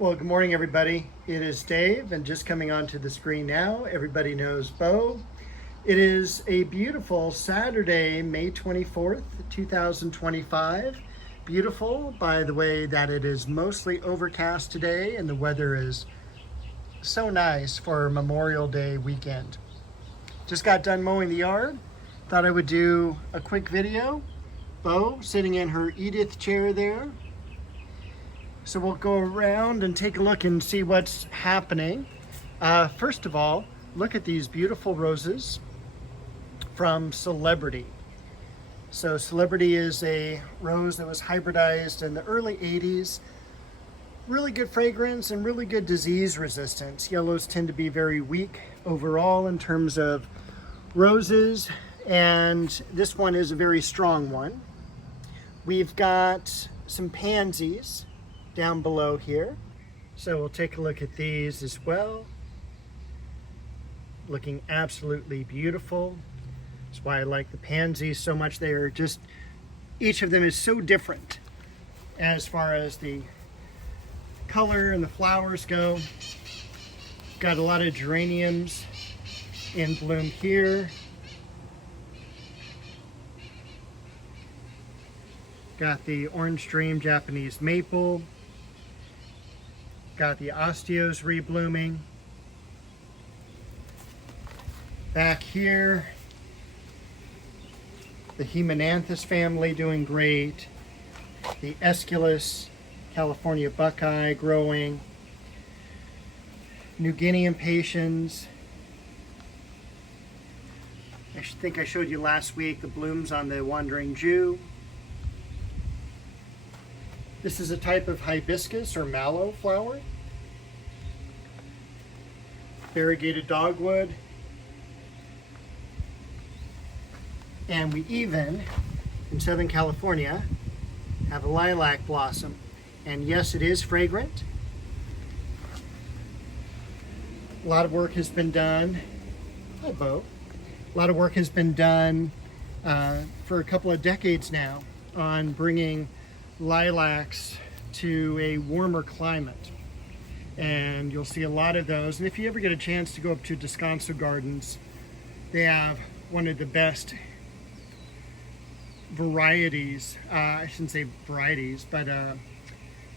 Well, good morning, everybody. It is Dave, and just coming onto the screen now, everybody knows Bo. It is a beautiful Saturday, May 24th, 2025. Beautiful by the way that it is mostly overcast today, and the weather is so nice for Memorial Day weekend. Just got done mowing the yard. Thought I would do a quick video. Bo sitting in her Edith chair there. So we'll go around and take a look and see what's happening. First of all, look at these beautiful roses from Celebrity. So Celebrity is a rose that was hybridized in the early 80s. Really good fragrance and really good disease resistance. Yellows tend to be very weak overall in terms of roses, and this one is a very strong one. We've got some pansies down below here. So we'll take a look at these as well. Looking absolutely beautiful. That's why I like the pansies so much. They are just, each of them is so different as far as the color and the flowers go. Got a lot of geraniums in bloom here. Got the Orange Dream Japanese Maple. Got the osteos reblooming. Back here, the Hemananthus family doing great. The Aesculus California buckeye growing. New Guinea impatiens. I think I showed you last week the blooms on the Wandering Jew. This is a type of hibiscus or mallow flower. Variegated dogwood. And we even, in Southern California, have a lilac blossom. And yes, it is fragrant. A lot of work has been done. Hi, Bo. A lot of work has been done for a couple of decades now on bringing lilacs to a warmer climate, and you'll see a lot of those. And if you ever get a chance to go up to Descanso Gardens, they have one of the best varieties, I shouldn't say varieties, but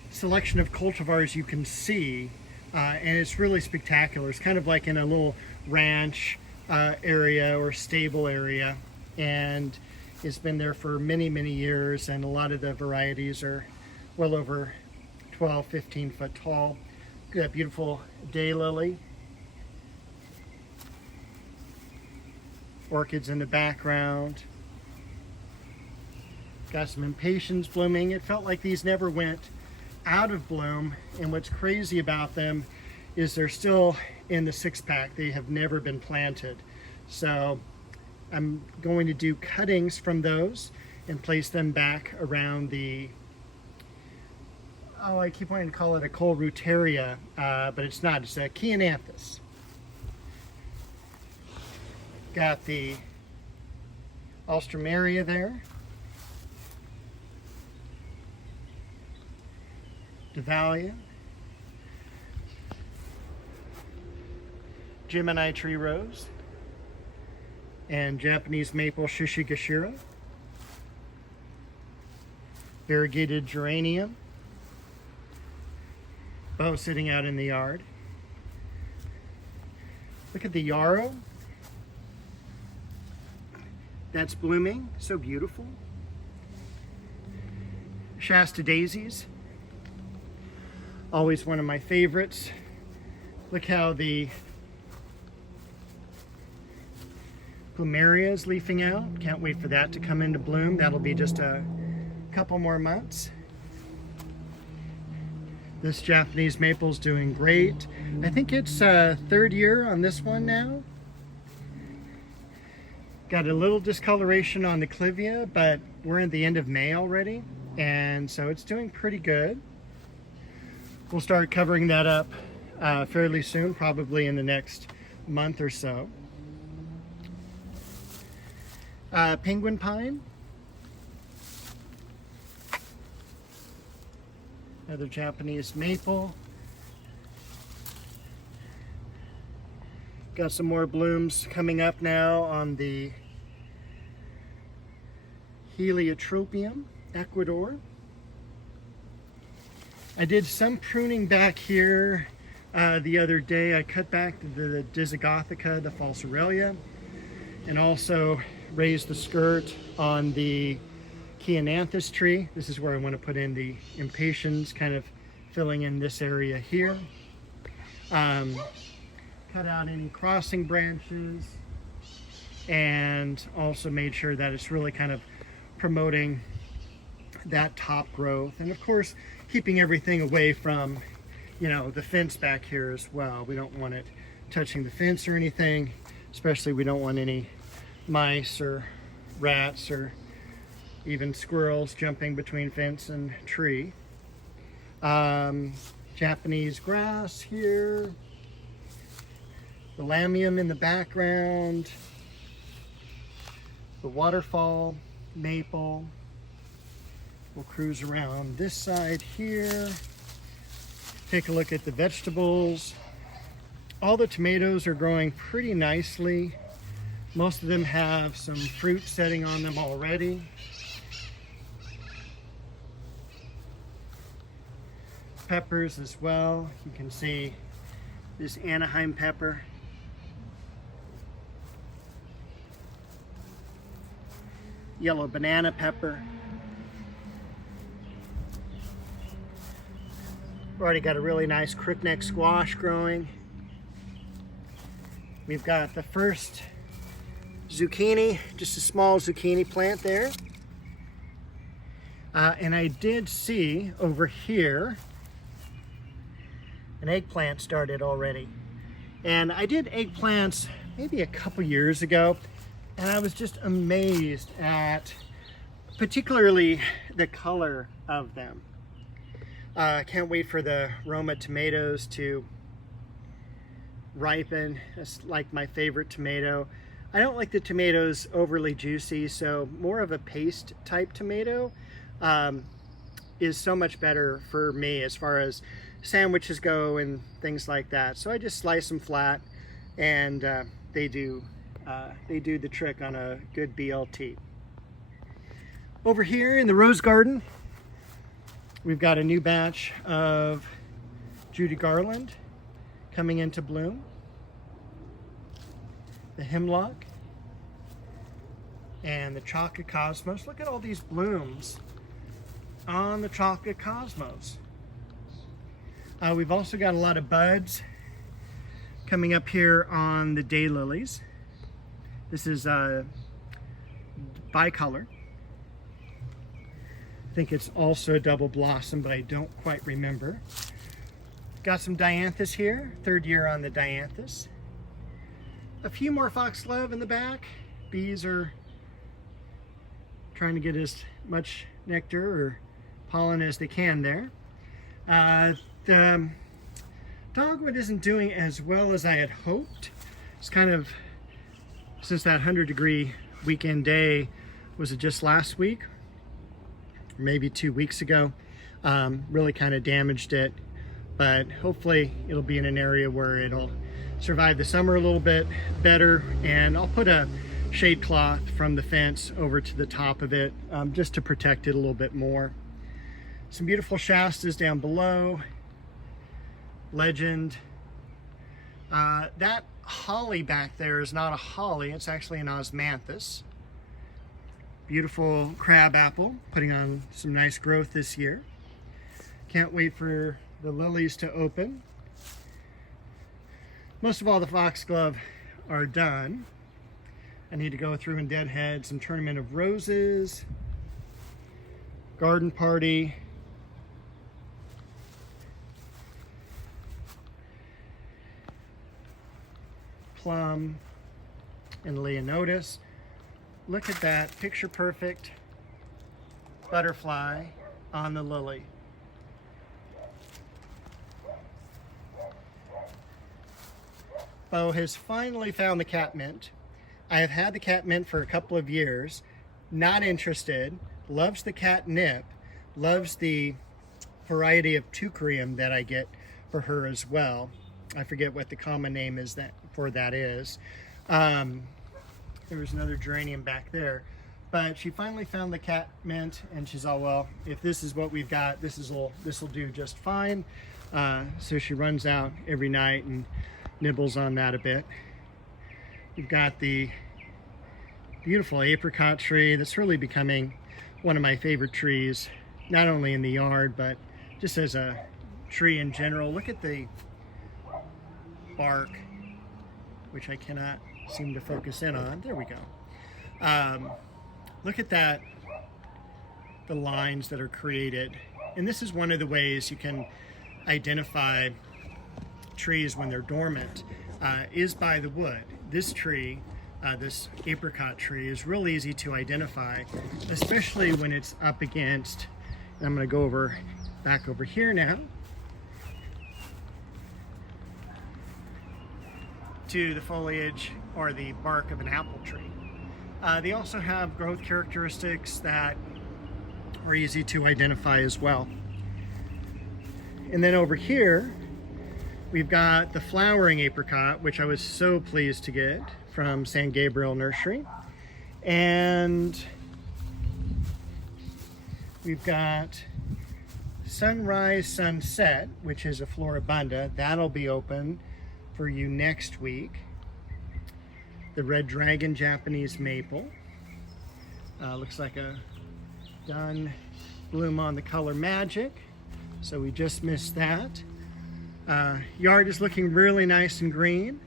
selection of cultivars you can see, and it's really spectacular. It's kind of like in a little ranch area or stable area, and it's been there for many, many years, and a lot of the varieties are well over 12, 15 foot tall. Look at that beautiful daylily. Orchids in the background. Got some impatiens blooming. It felt like these never went out of bloom, and what's crazy about them is they're still in the 6-pack. They have never been planted. So I'm going to do cuttings from those and place them back around the, I keep wanting to call it a Colruyteria, but it's not. It's a Chiananthus. Got the Alstroemeria there. Dahlia. Gemini tree rose. And Japanese maple Shishigashira. Variegated geranium. Both sitting out in the yard. Look at the yarrow. That's blooming, so beautiful. Shasta daisies. Always one of my favorites. Look how the plumeria is leafing out. Can't wait for that to come into bloom. That'll be just a couple more months. This Japanese maple's doing great. I think it's third year on this one now. Got a little discoloration on the clivia, but we're at the end of May already, and so it's doing pretty good. We'll start covering that up fairly soon, probably in the next month or so. Penguin pine. Another Japanese maple. Got some more blooms coming up now on the Heliotropium, Ecuador. I did some pruning back here the other day. I cut back the Disigothica, the Falsarellia, and also raised the skirt on the Chiananthus tree. This is where I want to put in the impatiens, kind of filling in this area here. Cut out any crossing branches, and also made sure that it's really kind of promoting that top growth, and of course keeping everything away from, you know, the fence back here as well. We don't want it touching the fence or anything, especially we don't want any mice or rats or even squirrels jumping between fence and tree. Japanese grass here, the lamium in the background, the waterfall, maple. We'll cruise around this side here, take a look at the vegetables. All the tomatoes are growing pretty nicely. Most of them have some fruit setting on them already. Peppers as well. You can see this Anaheim pepper. Yellow banana pepper. We've already got a really nice crookneck squash growing. We've got the first zucchini, just a small zucchini plant there. And I did see over here an eggplant started already. And I did eggplants maybe a couple years ago, and I was just amazed at particularly the color of them. I can't wait for the Roma tomatoes to ripen. It's like my favorite tomato. I don't like the tomatoes overly juicy, so more of a paste type tomato is so much better for me as far as sandwiches go and things like that. So I just slice them flat, and they do the trick on a good BLT. Over here in the rose garden, we've got a new batch of Judy Garland coming into bloom. The hemlock and the chocolate cosmos. Look at all these blooms on the chocolate cosmos. We've also got a lot of buds coming up here on the daylilies. This is bicolor. I think it's also a double blossom, but I don't quite remember. Got some dianthus here, third year on the dianthus. A few more foxglove in the back. Bees are trying to get as much nectar or pollen as they can there. The dogwood isn't doing as well as I had hoped. It's kind of, since that 100-degree weekend day, was it just last week? Or maybe 2 weeks ago. Really kind of damaged it, but hopefully it'll be in an area where it'll survive the summer a little bit better, and I'll put a shade cloth from the fence over to the top of it just to protect it a little bit more. Some beautiful Shastas down below. Legend. That holly back there is not a holly, it's actually an osmanthus. Beautiful crab apple, putting on some nice growth this year. Can't wait for the lilies to open. Most of all the foxglove are done. I need to go through and deadhead some Tournament of Roses, Garden Party, Plum, and Leonotis. Look at that picture perfect butterfly on the lily. Bo has finally found the catmint. I have had the catmint for a couple of years, not interested, loves the catnip, loves the variety of teucrium that I get for her as well. I forget what the common name is that is. There was another geranium back there. But she finally found the cat mint, and she's all, well, if this is what we've got, this will do just fine. So she runs out every night and nibbles on that a bit. We've got the beautiful apricot tree that's really becoming one of my favorite trees, not only in the yard, but just as a tree in general. Look at the bark, which I cannot seem to focus in on. There we go. Look at that, the lines that are created. And this is one of the ways you can identify trees when they're dormant, is by the wood. This tree, this apricot tree, is real easy to identify, especially when it's up against, and I'm going to go back over here now, to the foliage or the bark of an apple tree. They also have growth characteristics that are easy to identify as well. And then over here, we've got the flowering apricot, which I was so pleased to get from San Gabriel Nursery. And we've got Sunrise Sunset, which is a floribunda. That'll be open for you next week. The Red Dragon Japanese Maple. Looks like a done bloom on the Color Magic. So we just missed that. Yard is looking really nice and green.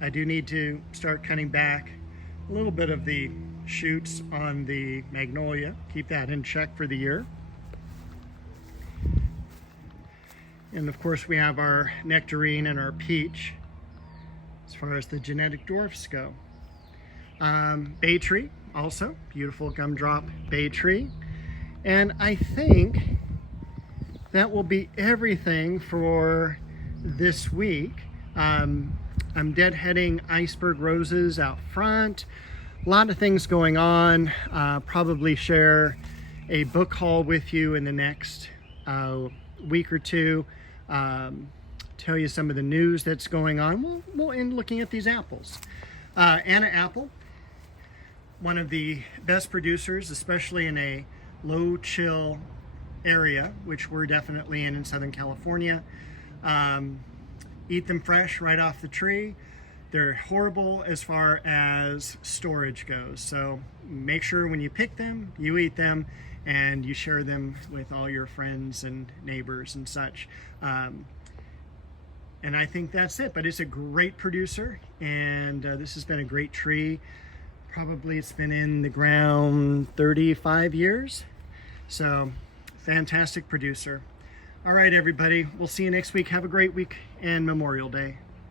I do need to start cutting back a little bit of the shoots on the magnolia. Keep that in check for the year. And of course we have our nectarine and our peach as far as the genetic dwarfs go. Bay tree, also beautiful gumdrop bay tree. And I think that will be everything for this week. I'm deadheading iceberg roses out front. A lot of things going on. Probably share a book haul with you in the next week or two. Tell you some of the news that's going on. We'll end looking at these apples. Anna apple, one of the best producers, especially in a low chill area, which we're definitely in Southern California. Eat them fresh right off the tree. They're horrible as far as storage goes. So make sure when you pick them, you eat them and you share them with all your friends and neighbors and such. And I think that's it, but it's a great producer, and this has been a great tree. Probably it's been in the ground 35 years. So fantastic producer. All right, everybody, we'll see you next week. Have a great week and Memorial Day.